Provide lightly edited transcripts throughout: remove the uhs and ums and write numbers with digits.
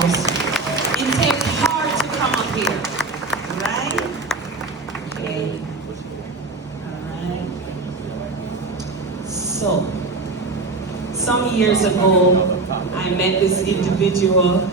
house. It takes hard to come up here, right? Okay. All right. So, some years ago, I met this individual.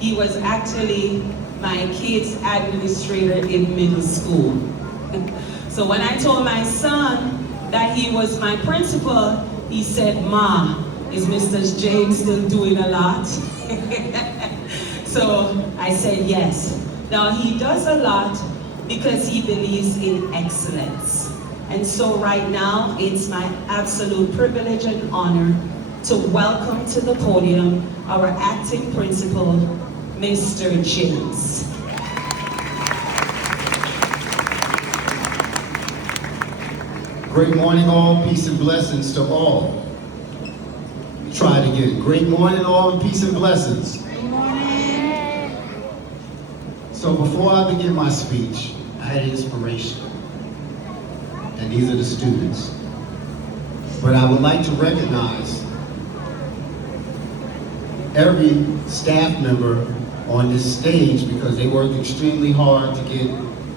He was actually my kids' administrator in middle school. So when I told my son that he was my principal, he said, "Ma, is Mr. James still doing a lot?" So I said yes. Now he does a lot because he believes in excellence. And so right now, it's my absolute privilege and honor to welcome to the podium our acting principal, Mr. James. Great morning all, peace and blessings to all. Try it again. Great morning all, and peace and blessings. So before I begin my speech, I had inspiration. And these are the students. But I would like to recognize every staff member on this stage because they worked extremely hard to get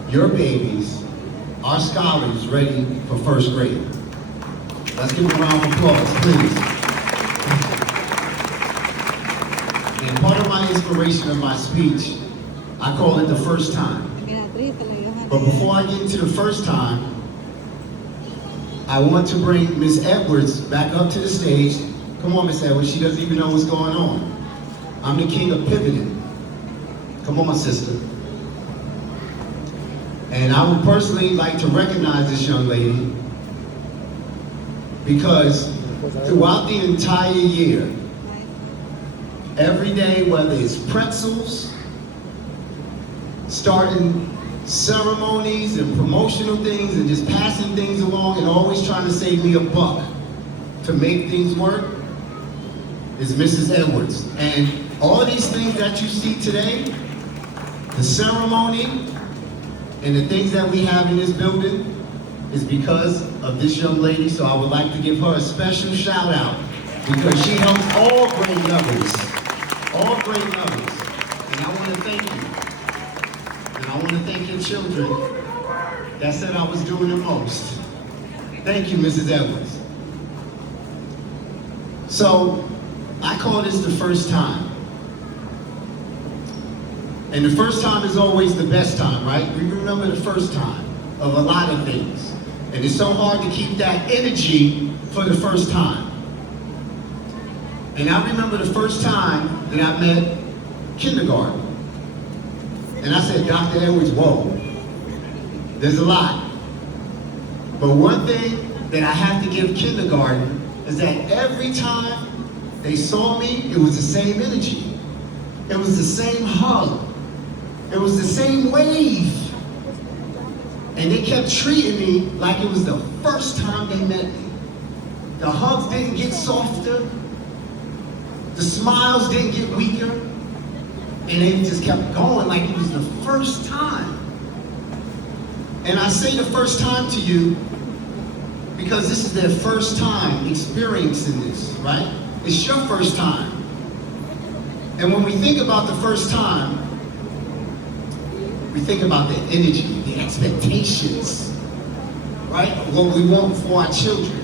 your babies, our scholars, ready for first grade. Let's give them a round of applause, please. And part of my inspiration of my speech, I call it the first time. But before I get into the first time, I want to bring Miss Edwards back up to the stage. Come on, Miss Edwards, she doesn't even know what's going on. I'm the king of pivoting. Come on, sister. And I would personally like to recognize this young lady because throughout the entire year, every day, whether it's pretzels, starting ceremonies and promotional things and just passing things along and always trying to save me a buck to make things work, is Mrs. Edwards. And all these things that you see today, the ceremony and the things that we have in this building is because of this young lady. So I would like to give her a special shout out because she helps all grade levels. All grade levels. And I want to thank you. And I want to thank your children that said I was doing the most. Thank you, Mrs. Edwards. So I call this the first time. And the first time is always the best time, right? We remember the first time of a lot of things. And it's so hard to keep that energy for the first time. And I remember the first time that I met kindergarten. And I said, Dr. Edwards, whoa, there's a lot. But one thing that I have to give kindergarten is that every time they saw me, it was the same energy. It was the same hug. It was the same wave. And they kept treating me like it was the first time they met me. The hugs didn't get softer. The smiles didn't get weaker. And they just kept going like it was the first time. And I say the first time to you because this is their first time experiencing this, right? It's your first time. And when we think about the first time, we think about the energy, the expectations, right? What we want for our children.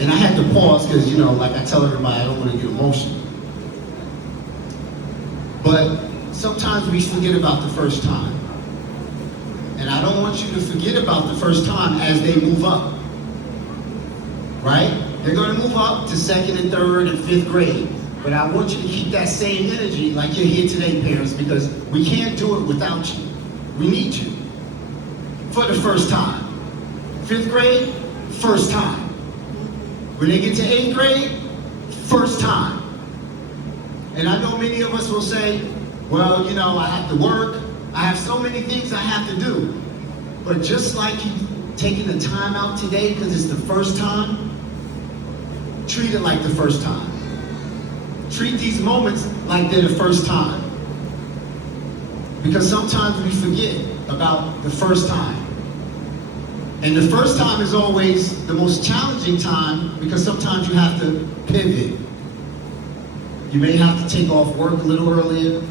And I had to pause because, you know, like I tell everybody, I don't want to get emotional. But sometimes we forget about the first time. And I don't want you to forget about the first time as they move up. Right? They're going to move up to second and third and fifth grade. But I want you to keep that same energy like you're here today, parents, because we can't do it without you. We need you. For the first time. Fifth grade, first time. When they get to eighth grade, first time. And I know many of us will say, well, you know, I have to work. I have so many things I have to do. But just like you taking the time out today because it's the first time, treat it like the first time. Treat these moments like they're the first time. Because sometimes we forget about the first time. And the first time is always the most challenging time because sometimes you have to pivot. You may have to take off work a little earlier.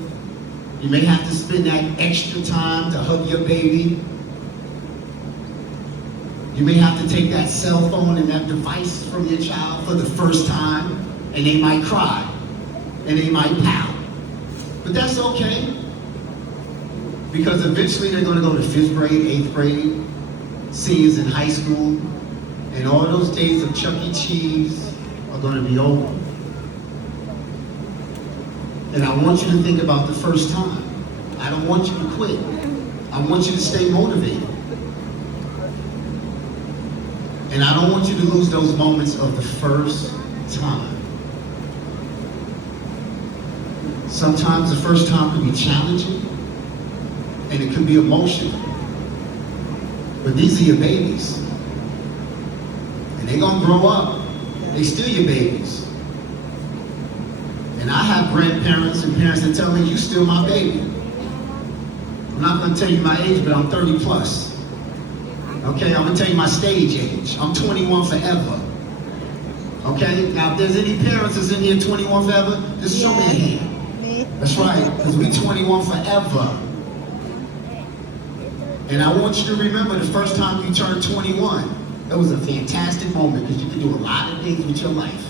You may have to spend that extra time to hug your baby. You may have to take that cell phone and that device from your child for the first time, and they might cry, and they might pout. But that's okay, because eventually they're going to go to 5th grade, 8th grade, seniors in high school, and all those days of Chuck E. Cheese are going to be over. And I want you to think about the first time. I don't want you to quit. I want you to stay motivated. And I don't want you to lose those moments of the first time. Sometimes the first time can be challenging, and it can be emotional. But these are your babies. And they're gonna grow up. They still your babies. And I have grandparents and parents that tell me, you still my baby. I'm not gonna tell you my age, but I'm 30 plus. Okay, I'm gonna tell you my stage age. I'm 21 forever. Okay, now if there's any parents that's in here 21 forever, just show me a hand. That's right, because we 21 forever. And I want you to remember the first time you turned 21. It was a fantastic moment because you can do a lot of things with your life.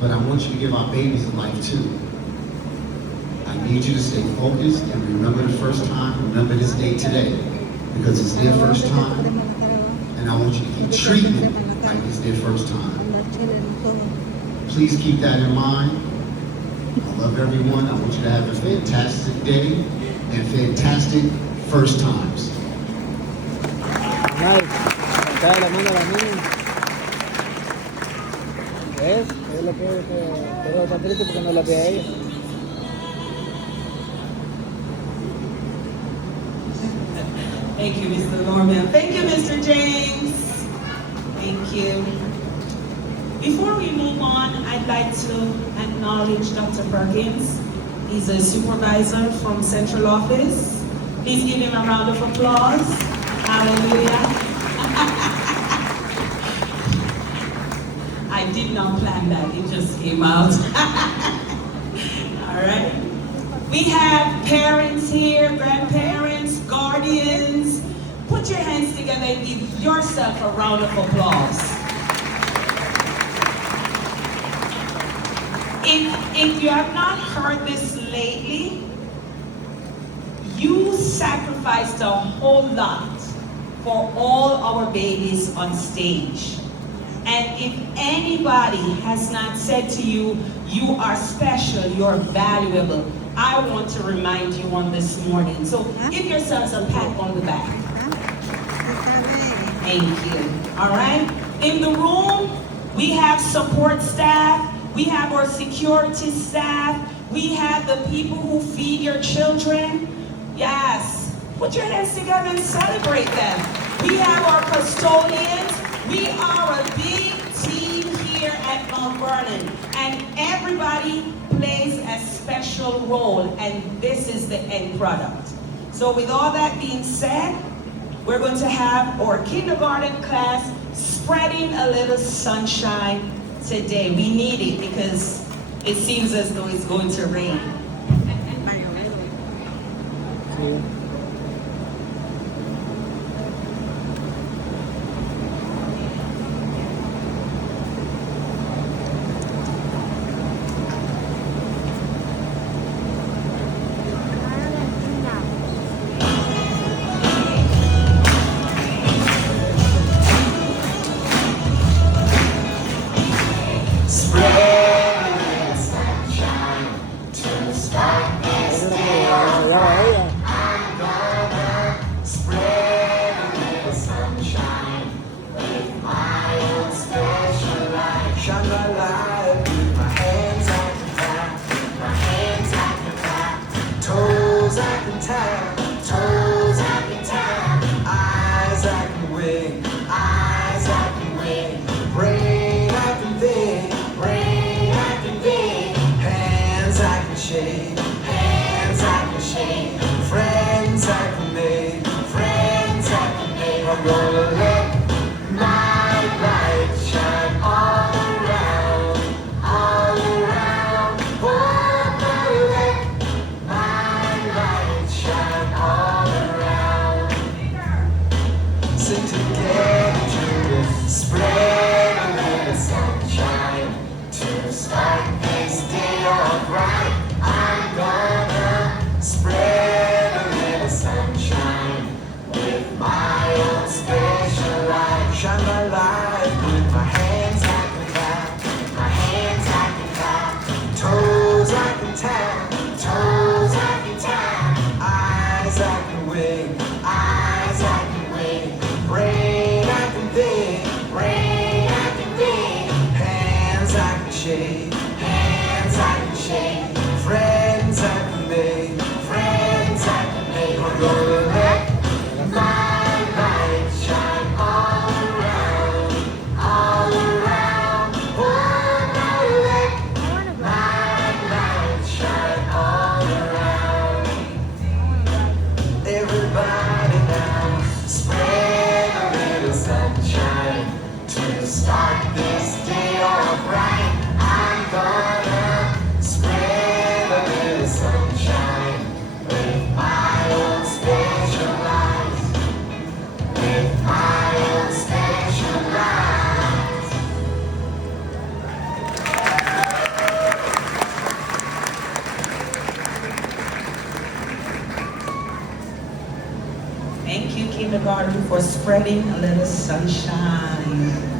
But I want you to give our babies a life too. I need you to stay focused and remember the first time, remember this day today, because it's their first time. And I want you to keep treating it like it's their first time. Please keep that in mind. I love everyone. I want you to have a fantastic day and fantastic first times. Nice. Acá la mano a la niña. ¿Ves? Es lo que pero tan triste porque no la ve a ella. Thank you, Mr. Norman. Thank you, Mr. James. Thank you. Before we move on, I'd like to acknowledge Dr. Perkins. He's a supervisor from Central Office. Please give him a round of applause. Hallelujah. I did not plan that, it just came out. All right. We have parents here, grandparents, guardians. Put your hands together and give yourself a round of applause. If you have not heard this lately, you sacrificed a whole lot for all our babies on stage. And if anybody has not said to you, you are special, you're valuable, I want to remind you on this morning. So give yourselves a pat on the back. Thank you. All right. In the room, we have support staff. We have our security staff. We have the people who feed your children. Yes. Put your hands together and celebrate them. We have our custodians. We are a big team here at Mount Vernon. And everybody plays a special role. And this is the end product. So with all that being said, we're going to have our kindergarten class spreading a little sunshine today. We need it because it seems as though it's going to rain. Sí. shine my light with my hands I can clap, my hands I can clap, toes I can tap, toes I can tap, eyes I can wink, eyes I can wink, brain I can think, brain I can think, hands I can shake, hands I can shake, friends I can make, friends I can make. I'm gonna let my light shine all around, all around. Oh, I'm gonna let my light shine all around. Everybody now, spread a little sunshine to start this day off right. I'm gonna spread a little sunshine with my own special light, with my own special light. Thank you, kindergarten, for spreading a little sunshine.